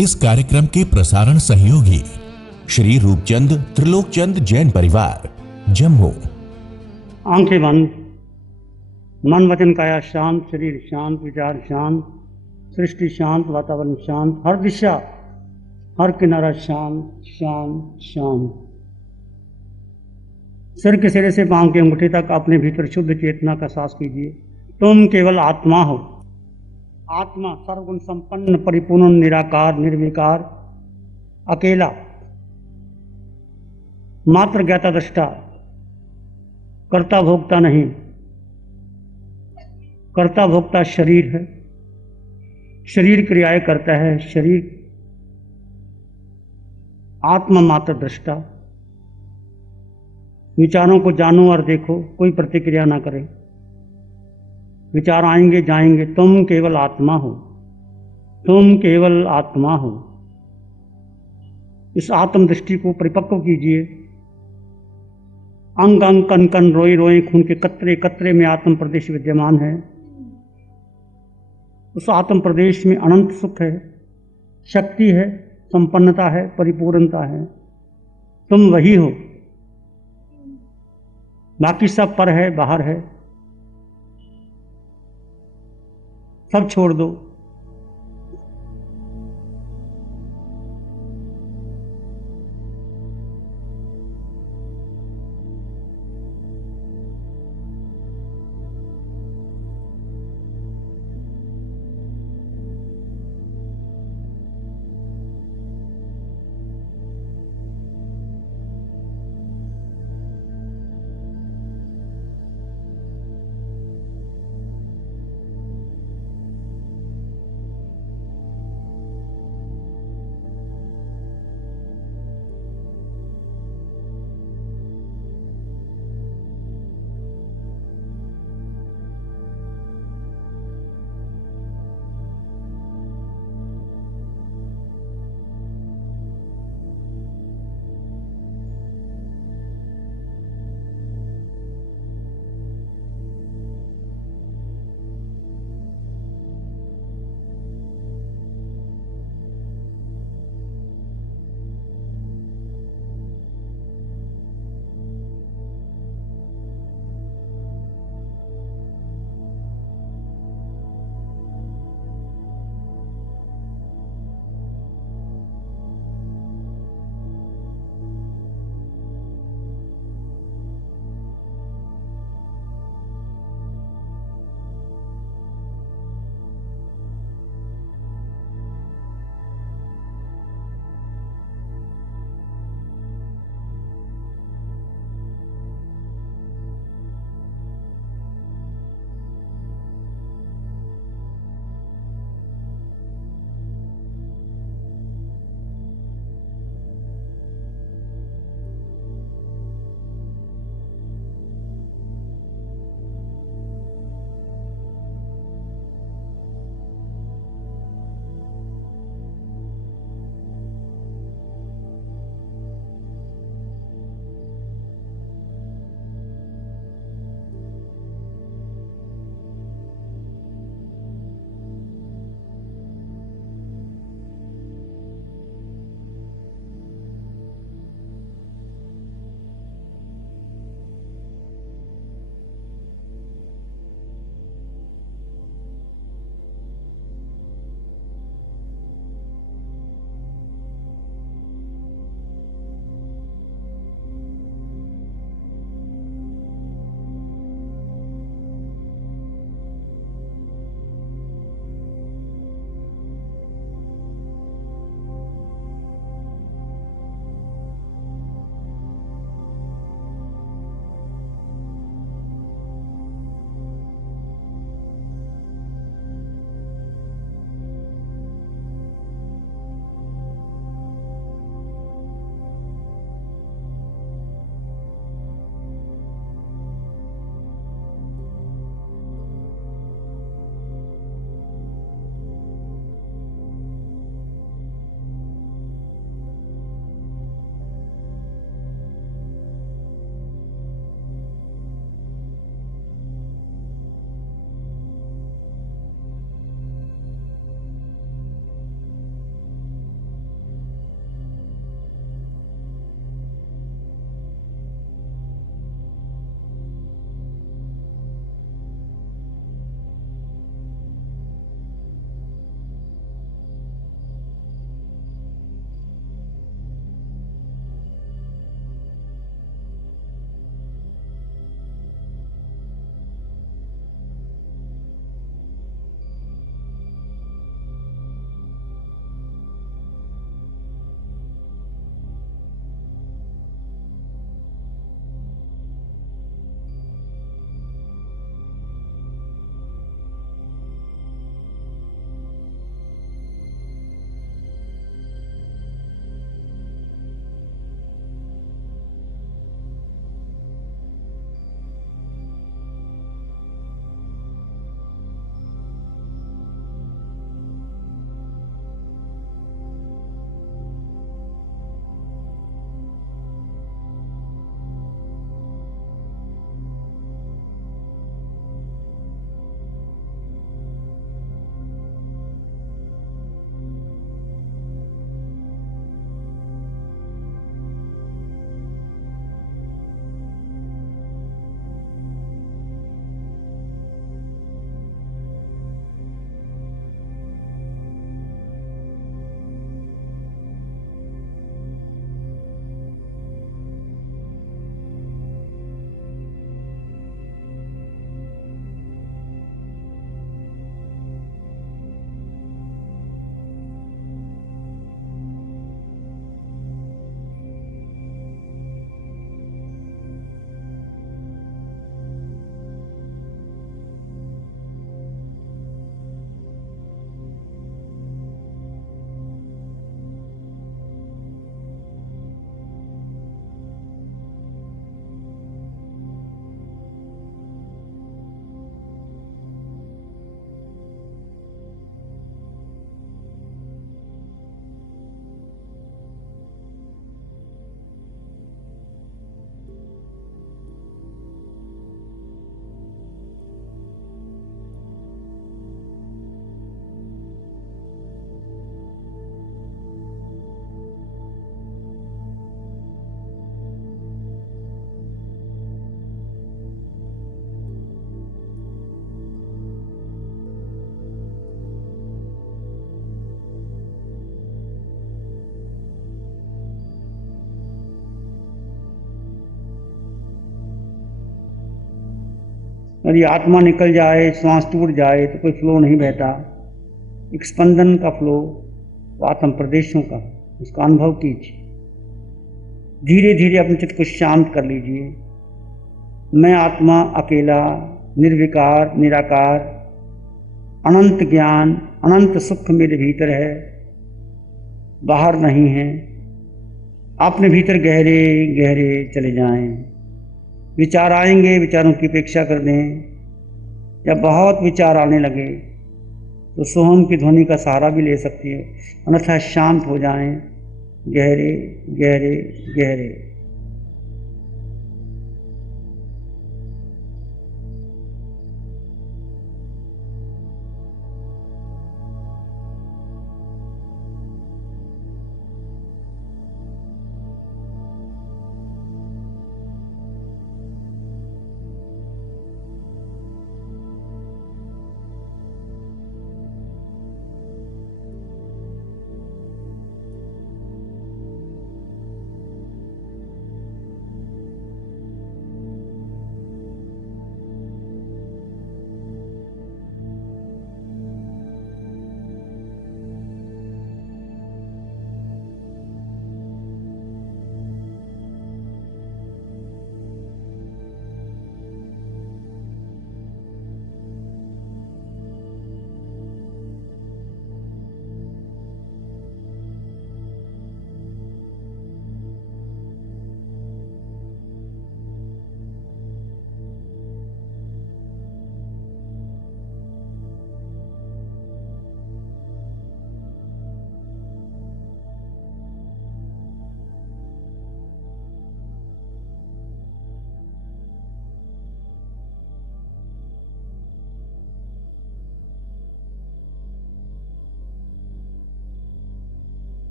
इस कार्यक्रम के प्रसारण सहयोगी श्री रूपचंद त्रिलोकचंद जैन परिवार, जम्मू। आंखें बंद, मन वचन काया शांत, शरीर शांत, विचार शांत, सृष्टि शांत, वातावरण शांत, हर दिशा हर किनारा शांत शांत शांत। सिर के सिरे से पांव के अंगूठे तक अपने भीतर शुद्ध चेतना का एहसास कीजिए। तुम केवल आत्मा हो। आत्मा सर्वगुण संपन्न, परिपूर्ण, निराकार, निर्विकार, अकेला, मात्र ज्ञाता दृष्टा, कर्ता भोक्ता नहीं। कर्ता भोक्ता शरीर है, शरीर क्रियाएं करता है, शरीर आत्मा मात्र दृष्टा। विचारों को जानो और देखो, कोई प्रतिक्रिया ना करे। विचार आएंगे जाएंगे, तुम केवल आत्मा हो, तुम केवल आत्मा हो। इस आत्म दृष्टि को परिपक्व कीजिए। अंग अंग, कन कन, रोए रोए, खून के कतरे कतरे में आत्म प्रदेश विद्यमान है। उस आत्म प्रदेश में अनंत सुख है, शक्ति है, संपन्नता है, परिपूर्णता है। तुम वही हो, बाकी सब पर है, बाहर है। सब छोड़ दो। यदि आत्मा निकल जाए, श्वास टूट जाए तो कोई फ्लो नहीं बहता। एक स्पंदन का फ्लो, आत्म प्रदेशों का, उसका अनुभव कीजिए। धीरे धीरे अपने चित्त को शांत कर लीजिए। मैं आत्मा अकेला, निर्विकार, निराकार, अनंत ज्ञान, अनंत सुख मेरे भीतर है, बाहर नहीं है। अपने भीतर गहरे गहरे चले जाएं। विचार आएंगे, विचारों की उपेक्षा कर दें। जब बहुत विचार आने लगे तो सोहम की ध्वनि का सहारा भी ले सकती है, अन्यथा शांत हो जाएं, गहरे गहरे गहरे।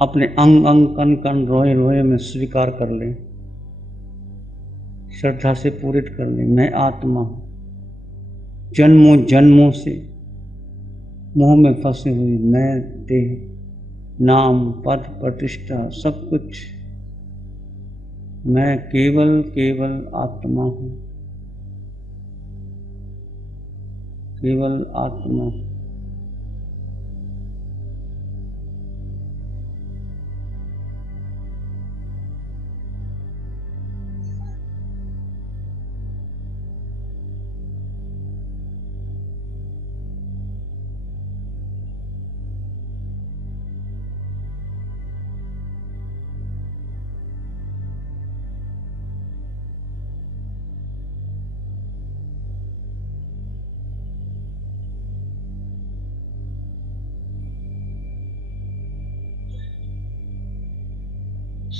अपने अंग अंग कण कण रोए रोए में स्वीकार कर लें, श्रद्धा से पूरित कर लें। मैं आत्मा हूँ, जन्मों जन्मों से मोह में फंसे हुए मैं, देह, नाम, पद, प्रतिष्ठा, सब कुछ मैं केवल केवल आत्मा हूँ, केवल आत्मा।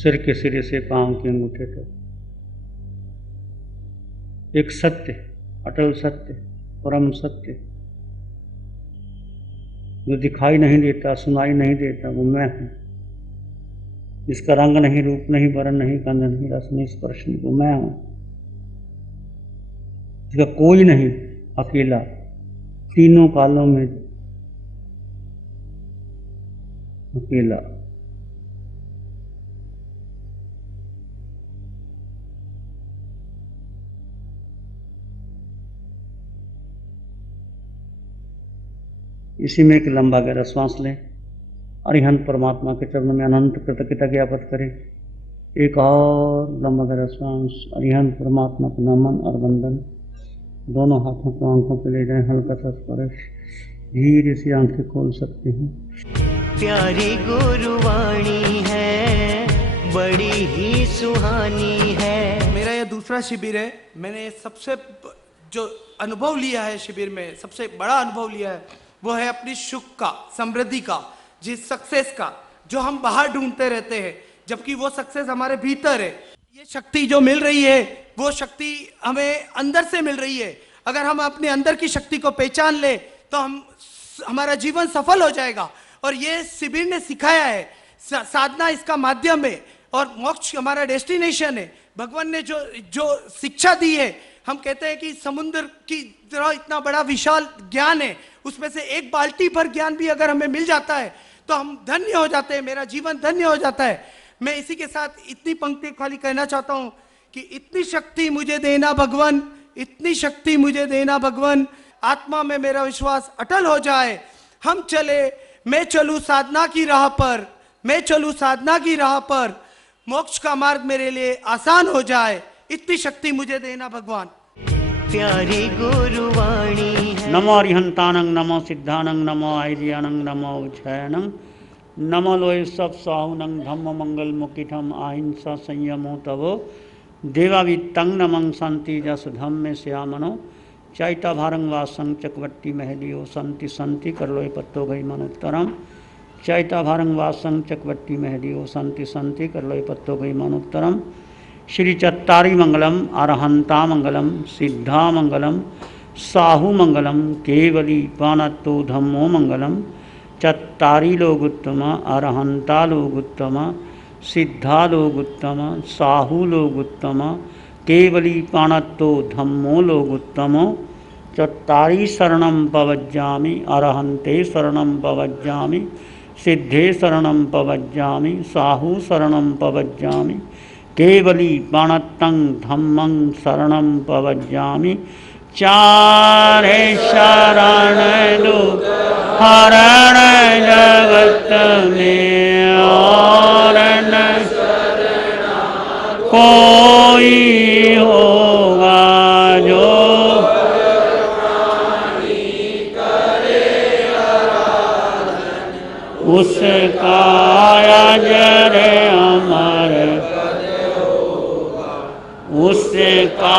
सिर के सिरे से पांव के अंगूठे तक एक सत्य, अटल सत्य, परम सत्य जो दिखाई नहीं देता, सुनाई नहीं देता, वो मैं हूँ। जिसका रंग नहीं, रूप नहीं, वर्ण नहीं, गंध नहीं, रस नहीं, स्पर्श नहीं, वो मैं हूँ। जिसका कोई नहीं, अकेला, तीनों कालों में अकेला। इसी में एक लंबा गहरा श्वास लें। अरिहंत परमात्मा के चरणों में अनंत कृतज्ञता ज्ञापन करें। एक और लंबा गहरा श्वास। अरिहंत परमात्मा को नमन और वंदन। दोनों हाथों को आंखों पे ले जाएं, हल्का सा स्पर्श। धीरे से आंखें खोल सकते हैं। प्यारी गुरुवाणी है, बड़ी ही सुहानी है। मेरा ये दूसरा शिविर है। मैंने सबसे जो अनुभव लिया है शिविर में, सबसे बड़ा अनुभव लिया है वो है अपनी सुख का, समृद्धि का, जिस सक्सेस का जो हम बाहर ढूंढते रहते हैं, जबकि वो सक्सेस हमारे भीतर है। ये शक्ति जो मिल रही है वो शक्ति हमें अंदर से मिल रही है। अगर हम अपने अंदर की शक्ति को पहचान ले तो हमारा जीवन सफल हो जाएगा। और ये शिविर ने सिखाया है, साधना इसका माध्यम है और मोक्ष हमारा डेस्टिनेशन है। भगवान ने जो शिक्षा दी है, हम कहते हैं कि समुद्र की तरह इतना बड़ा विशाल ज्ञान है, उसमें से एक बाल्टी भर ज्ञान भी अगर हमें मिल जाता है तो हम धन्य हो जाते हैं, मेरा जीवन धन्य हो जाता है। मैं इसी के साथ इतनी पंक्ति खाली कहना चाहता हूं कि इतनी शक्ति मुझे देना भगवान, इतनी शक्ति मुझे देना भगवान, आत्मा में मेरा विश्वास अटल हो जाए। हम चले, मैं चलूं साधना की राह पर, मैं चलूं साधना की राह पर, मोक्ष का मार्ग मेरे लिए आसान हो जाए। इतनी शक्ति मुझे देना भगवान। प्यारी गुरुवाणी है। नमो अरिहंतानंग, नमो सिद्धानंग, नमो आर्यानंग, नमो उच्छयनंग, नमो लोय सब साहुनंग, धम्म मंगल मुकिठम अहिंसा संयमो तवो देवावित्तं नमं शांति जस धम्मे श्यामनो चैता भारंग वासं चकवट्टी महलियो संति संति करलोय पत्तो गई मनुत्तरम चैता भारंग वासं चकवट्टी महलियो संति संति करलोय पत्तो गई मनुत्तरम। श्री चत्तारी मंगलम, अरहंता मंगलम, सिद्धा मंगलम, साहु मंगलम, केवली पानत्तो धम्मो मंगलम। चत्तारी लोग उत्तम, अरहंता लोग उत्तम, सिद्धा लोग उत्तम, साहु लोग उत्तम, केवली पाणत्तो धम्मो लोग उत्तम। चत्तारी शरणं पवज्जामि, अरहंते शरणं पवज्जामि, सिद्धे शरणं पवज्जामि, साहु शरणं पवज्जामि, केवली पाणत्तं धम्मं शरणं पवज्जामि। चारे शरण दो हरण जगत में और न कोई होगा जो उसका अजर अमर, उसका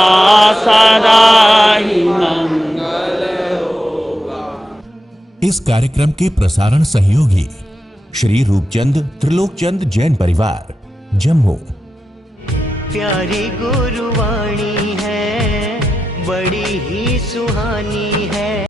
सदा ही मंगल होगा। इस कार्यक्रम के प्रसारण सहयोगी श्री रूपचंद त्रिलोकचंद जैन परिवार, जम्मू। प्यारी गुरुवाणी है, बड़ी ही सुहानी है।